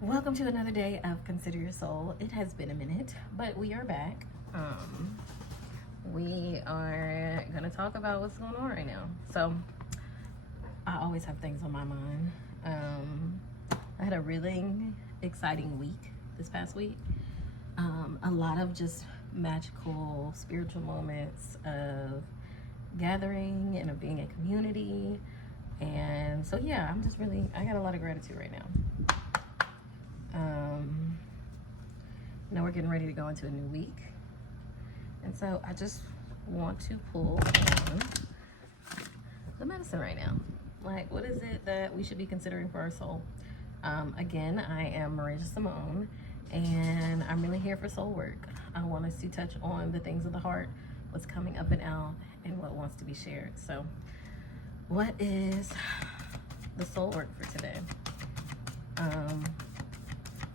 Welcome to another day of Consider Your Soul. It has been a minute, but we are back. We are going to talk about what's going on right now. So, I always have things on my mind. I had a really exciting week this past week. A lot of just magical spiritual moments of gathering and of being a community. And so, yeah, I got a lot of gratitude right now. Now we're getting ready to go into a new week. And so I just want to pull on the medicine right now. Like, what is it that we should be considering for our soul? Again, I am Maria Simone, and I'm really here for soul work. I want us to touch on the things of the heart, what's coming up and out, and what wants to be shared. So, what is the soul work for today?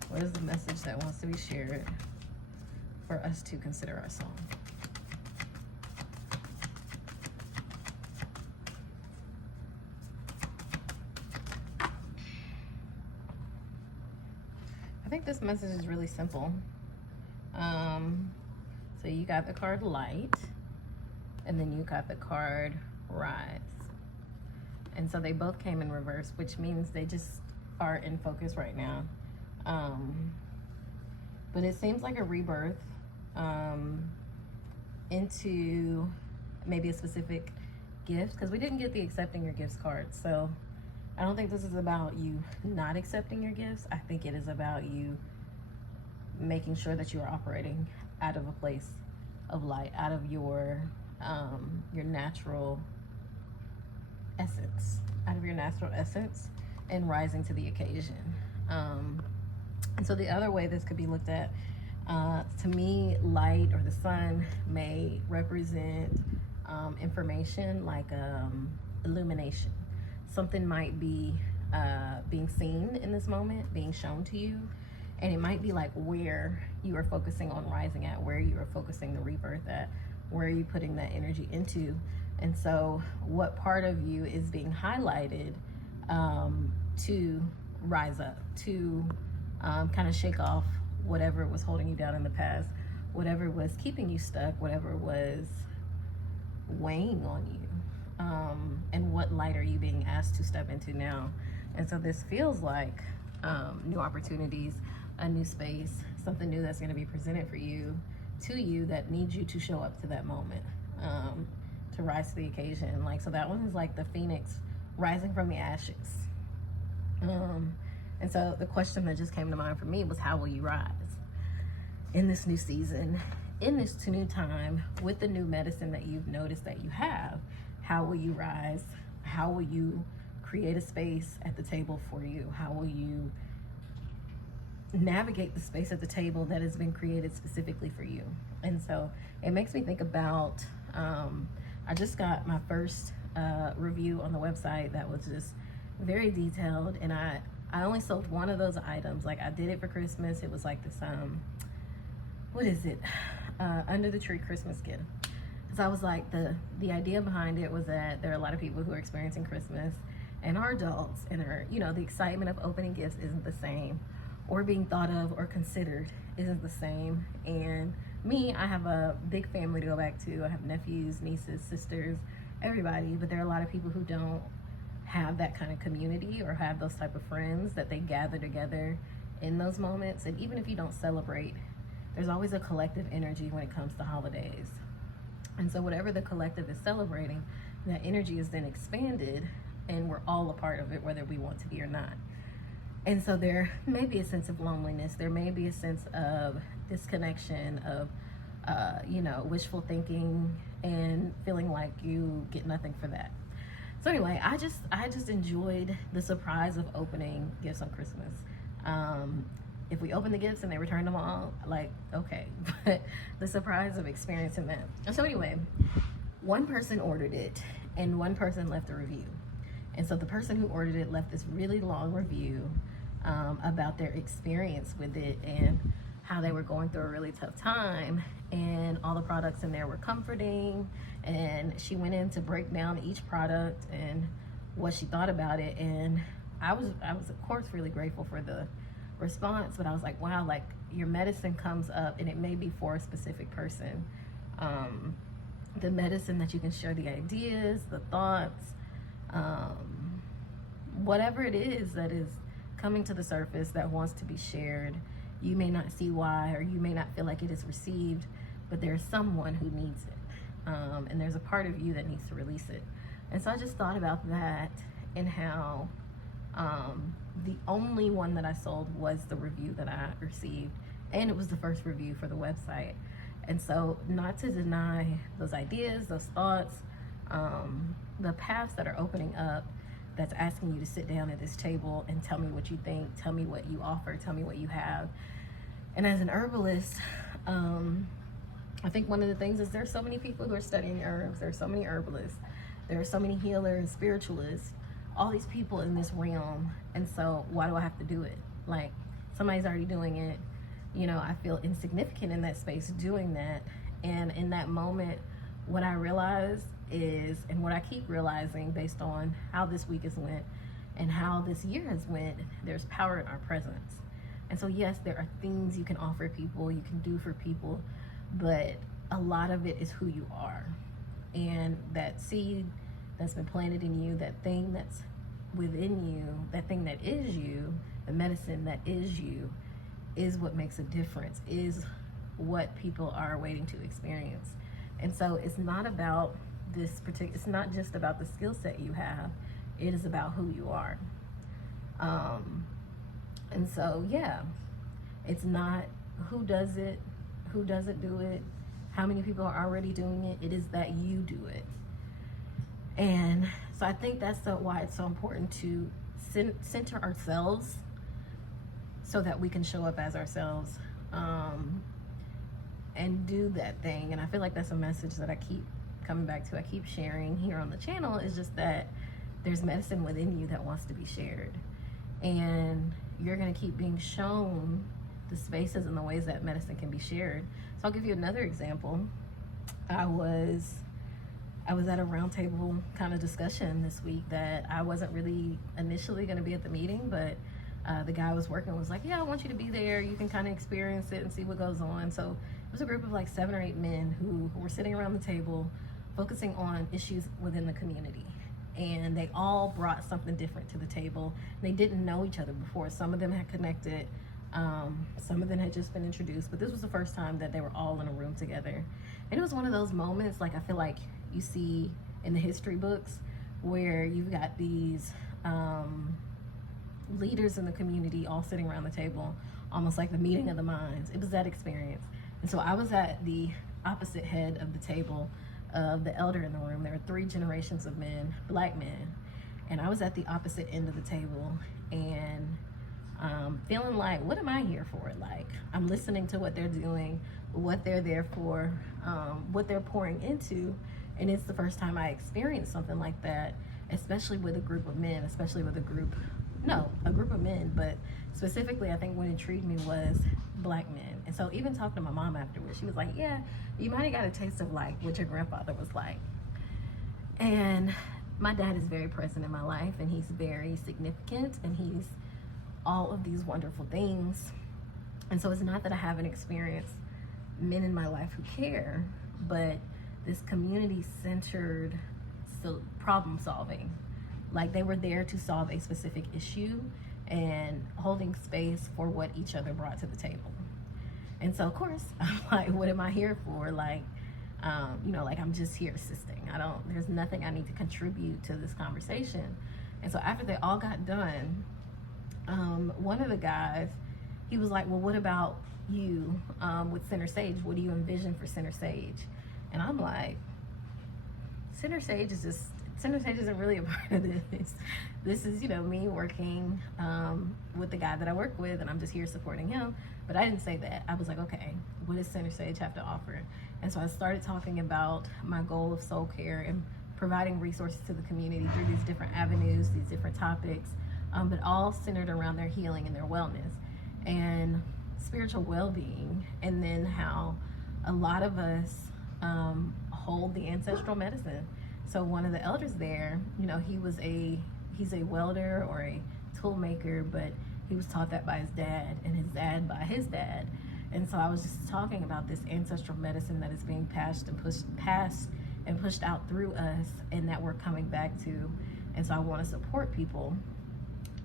What is the message that wants to be shared for us to consider our soul? I think this message is really simple. So you got the card Light, and then you got the card Rise. And so they both came in reverse, which means they just are in focus right now. But it seems like a rebirth into maybe a specific gift, because we didn't get the accepting your gifts card. So I don't think this is about you not accepting your gifts. I think it is about you making sure that you are operating out of a place of light, out of your natural essence, and rising to the occasion. And so the other way this could be looked at, to me, light or the sun may represent information like illumination. Something might be being seen in this moment, being shown to you, and it might be like where you are focusing on rising at, where you are focusing the rebirth at, where are you putting that energy into. And so what part of you is being highlighted to rise up, to kind of shake off whatever was holding you down in the past, whatever was keeping you stuck, whatever was weighing on you, and what light are you being asked to step into now. And so this feels like new opportunities, a new space, something new that's going to be presented for you, to you, that needs you to show up to that moment, to rise to the occasion. Like, so that one is like the phoenix rising from the ashes. And so the question that just came to mind for me was, how will you rise in this new season, in this new time, with the new medicine that you've noticed that you have? How will you rise? How will you create a space at the table for you? How will you navigate the space at the table that has been created specifically for you? And so it makes me think about, I just got my first review on the website that was just very detailed, and I only sold one of those items. Like, I did it for Christmas. It was like this, what is it? Under the Tree Christmas gift. So I was like, the idea behind it was that there are a lot of people who are experiencing Christmas and are adults, and are, the excitement of opening gifts isn't the same, or being thought of or considered isn't the same. And me, I have a big family to go back to. I have nephews, nieces, sisters, everybody, but there are a lot of people who don't have that kind of community or have those type of friends that they gather together in those moments. And even if you don't celebrate, there's always a collective energy when it comes to holidays. And so whatever the collective is celebrating, that energy is then expanded, and we're all a part of it, whether we want to be or not. And so there may be a sense of loneliness. There may be a sense of disconnection, of wishful thinking, and feeling like you get nothing for that. So anyway, I just enjoyed the surprise of opening gifts on Christmas. If we open the gifts and they return them all, like, okay, but the surprise of experiencing that. So anyway, one person ordered it and one person left a review. And so the person who ordered it left this really long review about their experience with it and how they were going through a really tough time, and all the products in there were comforting, and she went in to break down each product and what she thought about it. And I was of course really grateful for the response, but I was like, wow, like your medicine comes up and it may be for a specific person. The medicine that you can share the ideas, the thoughts, whatever it is that is coming to the surface that wants to be shared. You may not see why, or you may not feel like it is received, but there's someone who needs it. And there's a part of you that needs to release it. And so I just thought about that and how the only one that I sold was the review that I received. And it was the first review for the website. And so not to deny those ideas, those thoughts, the paths that are opening up, that's asking you to sit down at this table and tell me what you think, tell me what you offer, tell me what you have. And as an herbalist, I think one of the things is there's so many people who are studying herbs, there's so many herbalists, there are so many healers, spiritualists, all these people in this realm. And so why do I have to do it? Like, somebody's already doing it. You know, I feel insignificant in that space doing that. And in that moment, what I realized is, and what I keep realizing based on how this week has went and how this year has went, there's power in our presence. And so yes, there are things you can offer people, you can do for people, but a lot of it is who you are. And that seed that's been planted in you, that thing that's within you, that thing that is you, the medicine that is you, is what makes a difference, is what people are waiting to experience. And so it's not about this particular, it's not just about the skill set you have, it is about who you are. And so, yeah, it's not who does it, who doesn't do it, how many people are already doing it, it is that you do it. And so I think that's why it's so important to center ourselves so that we can show up as ourselves, and do that thing. And I feel like that's a message that I keep coming back to, I keep sharing here on the channel, is just that there's medicine within you that wants to be shared. And you're gonna keep being shown the spaces and the ways that medicine can be shared. So I'll give you another example. I was at a roundtable kind of discussion this week that I wasn't really initially gonna be at the meeting, but the guy I was working was like, yeah, I want you to be there. You can kind of experience it and see what goes on. So it was a group of like 7 or 8 men who were sitting around the table focusing on issues within the community. And they all brought something different to the table. They didn't know each other before. Some of them had connected. Some of them had just been introduced, but this was the first time that they were all in a room together. And it was one of those moments, like I feel like you see in the history books, where you've got these leaders in the community all sitting around the table, almost like the meeting of the minds. It was that experience. And so I was at the opposite head of the table of the elder in the room. There were 3 generations of men, black men, and I was at the opposite end of the table, and feeling like, what am I here for? Like, I'm listening to what they're doing, what they're there for, what they're pouring into, and it's the first time I experienced something like that, especially with a group of men, a group of men, but specifically I think what intrigued me was black men. And so even talking to my mom afterwards, she was like, yeah, you might have got a taste of like what your grandfather was like. And my dad is very present in my life, and he's very significant, and he's all of these wonderful things. And so it's not that I haven't experienced men in my life who care, but this community-centered problem solving. Like, they were there to solve a specific issue and holding space for what each other brought to the table. And so, of course, I'm like, what am I here for? Like, like I'm just here assisting. There's nothing I need to contribute to this conversation. And so after they all got done, one of the guys, he was like, well, what about you with Center Sage? What do you envision for Center Sage? And I'm like, Center Sage isn't really a part of this. This is, me working with the guy that I work with, and I'm just here supporting him. But I didn't say that. I was like, okay, what does Center Sage have to offer? And so I started talking about my goal of soul care and providing resources to the community through these different avenues, these different topics, but all centered around their healing and their wellness and spiritual well-being. And then how a lot of us hold the ancestral medicine. So one of the elders there, he's a welder or a tool maker, but He was taught that by his dad, and his dad by his dad. And so I was just talking about this ancestral medicine that is being passed and pushed out through us, and that we're coming back to. And so I want to support people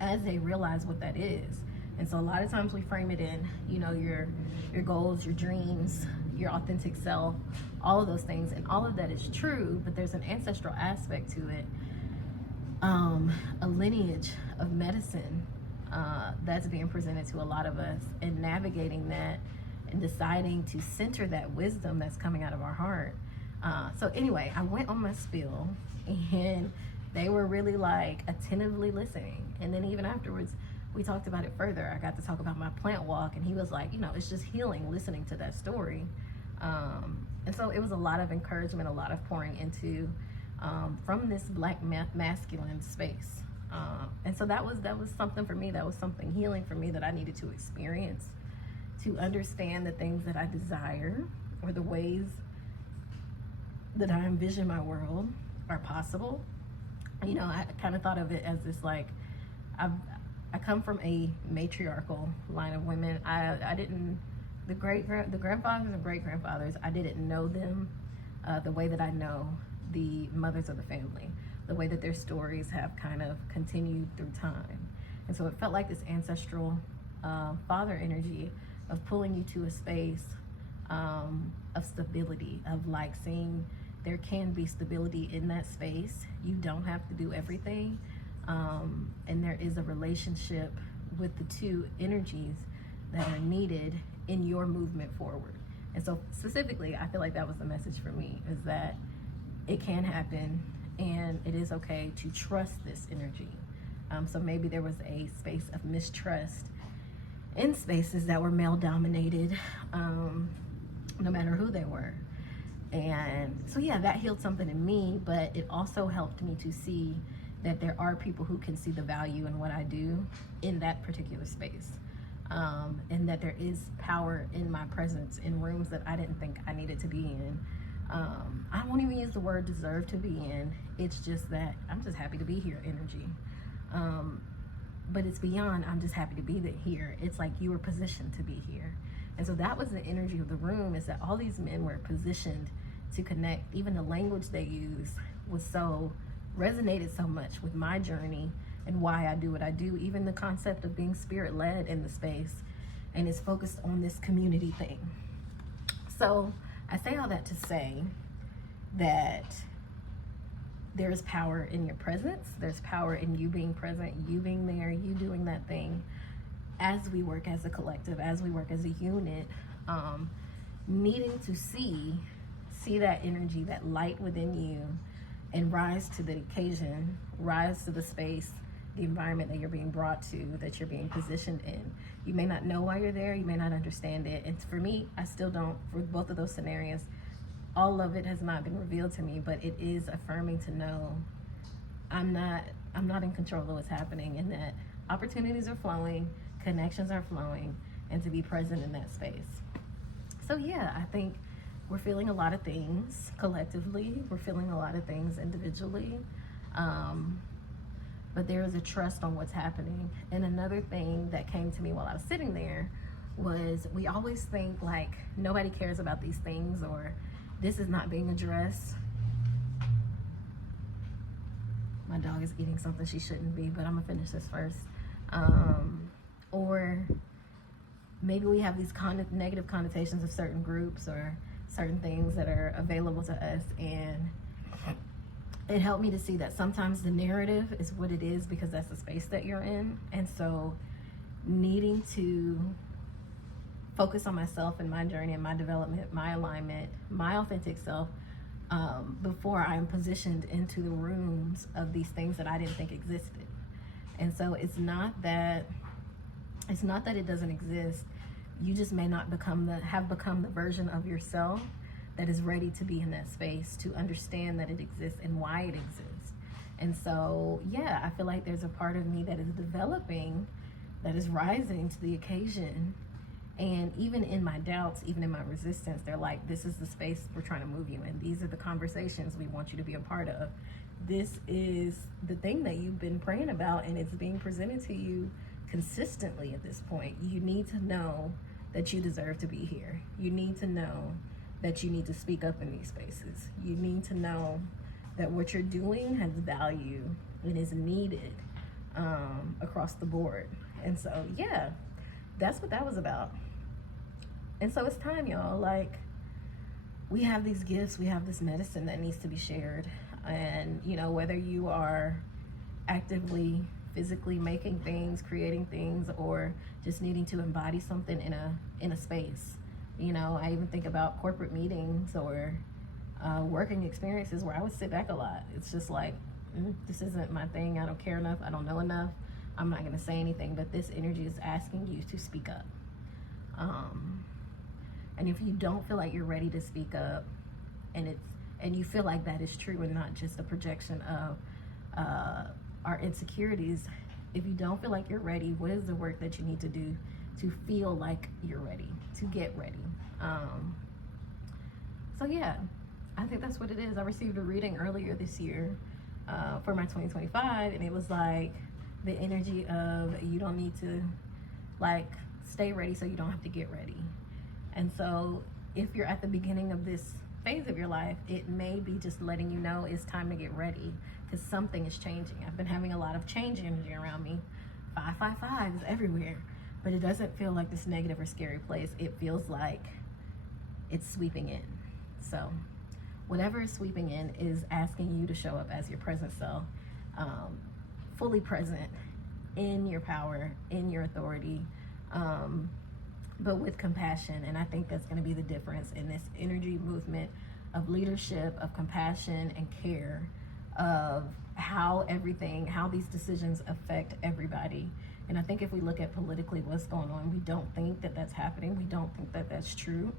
as they realize what that is. And so a lot of times we frame it in, you know, your goals, your dreams, your authentic self, all of those things, and all of that is true, but there's an ancestral aspect to it, a lineage of medicine that's being presented to a lot of us, and navigating that and deciding to center that wisdom that's coming out of our heart. So anyway, I went on my spiel, and they were really like attentively listening. And then even afterwards, we talked about it further. I got to talk about my plant walk, and he was like, you know, it's just healing listening to that story. And so it was a lot of encouragement, a lot of pouring into from this Black masculine space. And so that was something for me. That was something healing for me that I needed to experience, to understand the things that I desire, or the ways that I envision my world are possible. You know, I kind of thought of it as this, like, I come from a matriarchal line of women. I didn't, the grandfathers and great grandfathers, I didn't know them the way that I know the mothers of the family, the way that their stories have kind of continued through time. And so it felt like this ancestral father energy of pulling you to a space of stability, of like seeing there can be stability in that space. You don't have to do everything. And there is a relationship with the two energies that are needed in your movement forward. And so specifically, I feel like that was the message for me, is that it can happen, and it is okay to trust this energy. So maybe there was a space of mistrust in spaces that were male dominated, no matter who they were. And so yeah, that healed something in me, but it also helped me to see that there are people who can see the value in what I do in that particular space. And that there is power in my presence in rooms that I didn't think I needed to be in. I won't even use the word deserve to be in. It's just that I'm just happy to be here energy. But it's beyond I'm just happy to be here. It's like you were positioned to be here. And so that was the energy of the room, is that all these men were positioned to connect. Even the language they used resonated so much with my journey and why I do what I do. Even the concept of being spirit-led in the space, and it's focused on this community thing. So I say all that to say that there is power in your presence. There's power in you being present, you being there, you doing that thing. As we work as a collective, as we work as a unit, needing to see that energy, that light within you, and rise to the occasion, rise to the space, the environment that you're being brought to, that you're being positioned in. You may not know why you're there, you may not understand it. And for me, I still don't, for both of those scenarios, all of it has not been revealed to me, but it is affirming to know I'm not in control of what's happening, and that opportunities are flowing, connections are flowing, and to be present in that space. So yeah, I think we're feeling a lot of things collectively. We're feeling a lot of things individually. But there is a trust on what's happening. And another thing that came to me while I was sitting there was, we always think like nobody cares about these things, or this is not being addressed. My dog is eating something she shouldn't be, but I'm gonna finish this first. Or maybe we have these negative connotations of certain groups or certain things that are available to us, and it helped me to see that sometimes the narrative is what it is because that's the space that you're in. And so needing to focus on myself and my journey and my development, my alignment, my authentic self, before I'm positioned into the rooms of these things that I didn't think existed. And so it's not that it doesn't exist. You just may not have become the version of yourself that is ready to be in that space, to understand that it exists and why it exists. And so, yeah, I feel like there's a part of me that is developing, that is rising to the occasion. And even in my doubts, even in my resistance, they're like, this is the space we're trying to move you in. These are the conversations we want you to be a part of. This is the thing that you've been praying about, and it's being presented to you consistently at this point, you need to know that you deserve to be here. You need to know that you need to speak up in these spaces. You need to know that what you're doing has value and is needed across the board. And so, yeah, that's what that was about. And so it's time, y'all. Like, we have these gifts, we have this medicine that needs to be shared. And, you know, whether you are actively, physically making things, creating things, or just needing to embody something in a space. You know, I even think about corporate meetings or working experiences where I would sit back a lot. It's just like, this isn't my thing. I don't care enough. I don't know enough. I'm not going to say anything, but this energy is asking you to speak up. And if you don't feel like you're ready to speak up, and you feel like that is true and not just a projection of our insecurities, if you don't feel like you're ready, what is the work that you need to do to feel like you're ready, to get ready? So yeah, I think that's what it is. I received a reading earlier this year for my 2025, and it was like the energy of you don't need to like stay ready so you don't have to get ready. And so if you're at the beginning of this phase of your life, it may be just letting you know it's time to get ready because something is changing. I've been having a lot of change energy around me. 555 is everywhere, but it doesn't feel like this negative or scary place. It feels like it's sweeping in. So whatever is sweeping in is asking you to show up as your present self, fully present in your power, in your authority, but with compassion. And I think that's going to be the difference in this energy movement of leadership, of compassion and care, of how these decisions affect everybody. And I think if we look at politically what's going on, we don't think that that's happening. We don't think that that's true.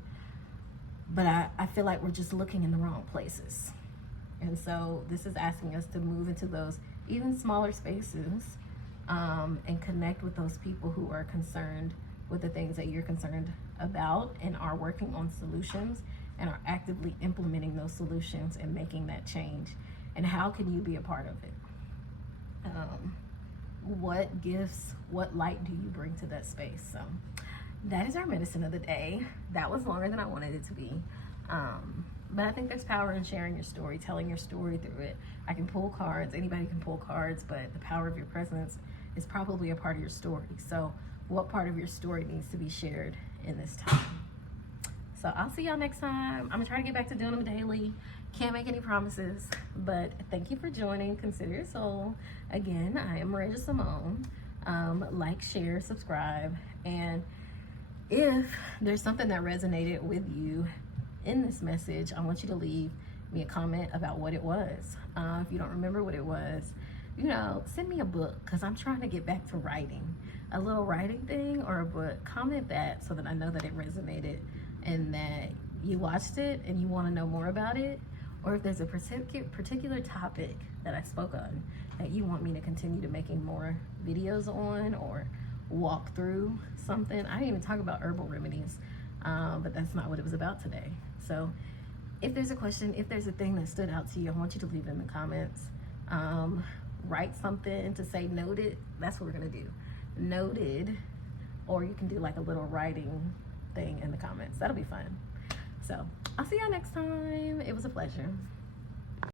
But I feel like we're just looking in the wrong places. And so this is asking us to move into those even smaller spaces and connect with those people who are concerned with the things that you're concerned about and are working on solutions and are actively implementing those solutions and making that change. And how can you be a part of it? What gifts, what light do you bring to that space? So that is our medicine of the day. That was longer than I wanted it to be. But I think there's power in sharing your story, telling your story through it. I can pull cards, anybody can pull cards, but the power of your presence is probably a part of your story. So what part of your story needs to be shared in this time? So I'll see y'all next time. I'm gonna try to get back to doing them daily. Can't make any promises, but thank you for joining Consider Your Soul. Again, I am Maria Simone. Like, share, subscribe, and if there's something that resonated with you in this message, I want you to leave me a comment about what it was. If you don't remember what it was, you know, send me a book because I'm trying to get back to writing. A little writing thing or a book. Comment that so that I know that it resonated and that you watched it and you want to know more about it. Or if there's a particular topic that I spoke on that you want me to continue to making more videos on or walk through something. I didn't even talk about herbal remedies, but that's not what it was about today. So if there's a question, if there's a thing that stood out to you, I want you to leave it in the comments. Write something to say noted. That's what we're gonna do. Noted, or you can do like a little writing thing in the comments. That'll be fun. So I'll see y'all next time. It was a pleasure.